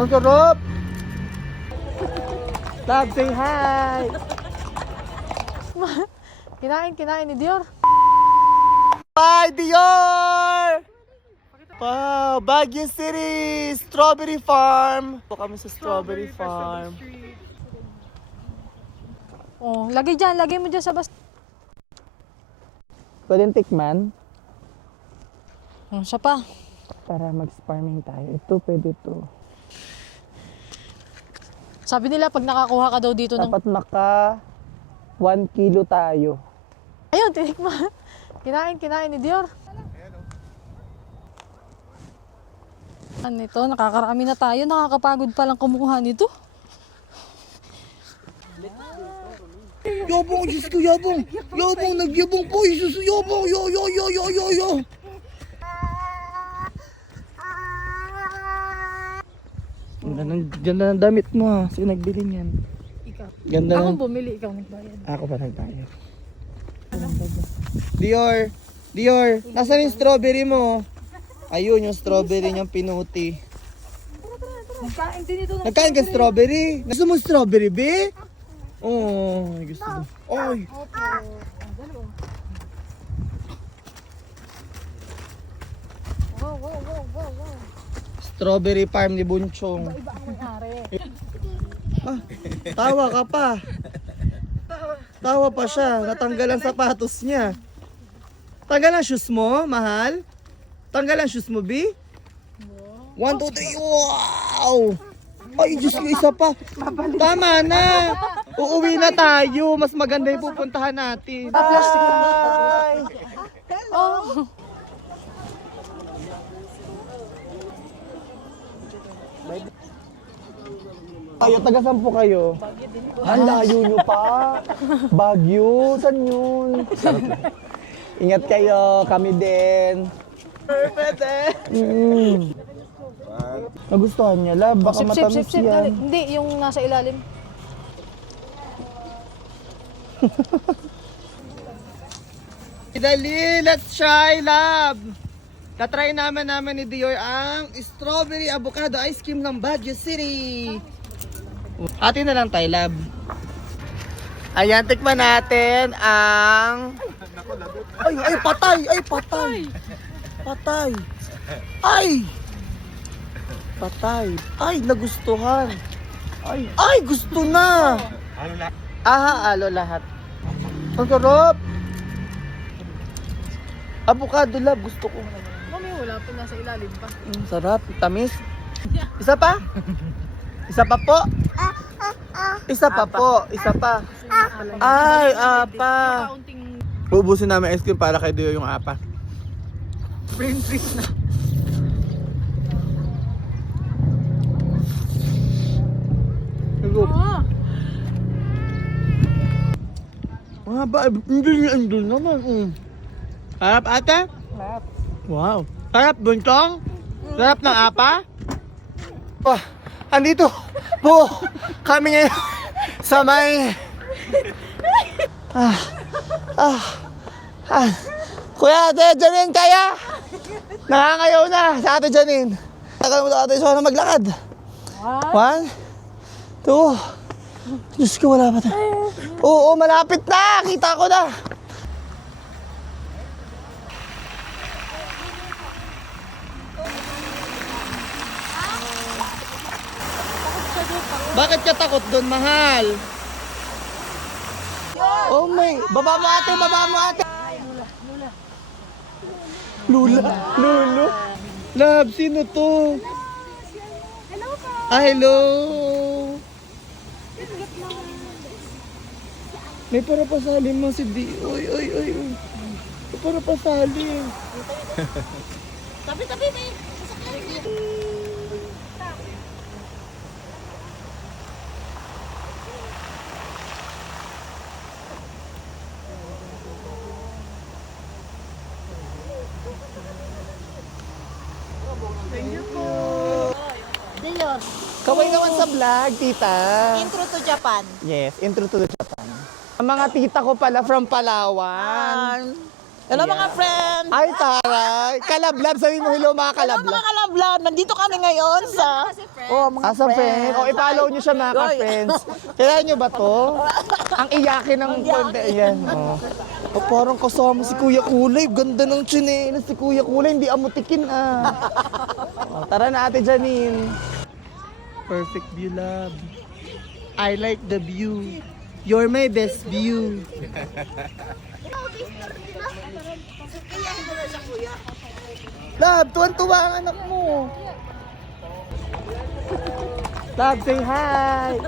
Ang sarap! Love, say hi! Kinain ni Dior. Bye, Dior! Wow, Baguio City! Strawberry Farm! Po kami sa Strawberry Farm. Oh, lagay mo dyan sa bas. Pwedeng tikman Siya pa. para mag-farming tayo. Ito, pwede to. Sabi nila pag nakakuha ka daw dito ng... Dapat maka 1 kilo tayo. Ayun, tinikman. Kinain ni Dior. Ano ito? Nakakarami na tayo. Nakakapagod palang kumuha nito. Yabong, Diyos ko, yabong! Yabong, nagyabong po! Isus, yabong! Yo! Ganda ng damit mo ha. Sino nagbili niyan? Ikaw. Ganda Ako ng... bumili, ikaw nagbayad. Ako pa nagbayad. Dior, nasaan yung strawberry mo? Ayun, yung strawberry niyang pinuti. Nagkain din ito. Nagkain ka strawberry? Gusto mo strawberry, be? Oo, gusto mo. Ay! Wow. Strawberry farm ni Bunchong. Iba ang may-ari. Ah, tawa ka pa. Tawa pa siya. Natanggal ang sapatos niya. Tanggal ang shoes mo, mahal? Tanggal ang shoes mo, B? 1, 2, 3. Wow! Ay, Diyos ko, isa pa. Tama na. Uuwi na tayo. Mas maganda yung pupuntahan natin. Bye! Oh. Kayo, taga-saan po kayo? Ang layo nyo pa. Baguio, saan yun? Ingat kayo, kami din. Perfect eh. Nagustuhan niya, love. Baka matamis Sip. yan. Hindi, yung nasa ilalim. Dali, let's try, love. Tatry naman ni Dior ang strawberry avocado ice cream ng Baguio City. Hati na lang tayo, love. Ayan, tikman natin ang... Ay, patay! Patay! Ay, nagustuhan! Ay, gusto na! Alo lahat. Ang sarap! Avocado, love, gusto ko. Mami, wala pa nasa ilalim pa. Sarap, tamis. Isa pa? Isa pa po? Isa pa. Ay, apa. Ubusin namin ice cream para kay Dio yung apa. Brain freeze na. Hindi naman. Sarap ate? Sarap. Wow. Sarap buntong? Sarap ng apa? Oh, andito po kami ngayon sa may... Kuya, ate, Janine, kaya? Nangangayaw na sa ate Janine. Tagal mo na ate, so na maglakad. 1, 2, Diyos ko, wala pa tayo. Oo, malapit na, kita ko na. Bakit ka takot doon, mahal? Oh my, baba mo ate. Lolo. Love, sino to? Hello po. Hello. May para pasali mo si Di. Oy. May para pasali. Tabi, may sasakyan. Thank you po. Dior, Kaway naman sa vlog, tita. intro to Japan. Yes, intro to the Japan. Ang mga tita ko pala from Palawan. Hello mga friend! Ay, taray. Kalablab, sabi mo hello mga Hello kalablab. mga kalablab! Nandito kami ngayon sa... Oh, mga As a friend. O, i-follow nyo siya mga ka-friends. Kailangan nyo ba to? Ang iyakin ng konti. Ayan. O, parang kasama si Kuya Kulay. Ganda ng tsinelas si Kuya Kulay. Hindi amutikin O, tara na Ate Janine. Perfect view, love. I like the view. You're my best view. Love, tuwan-tuwa ang anak mo. Love, say hi.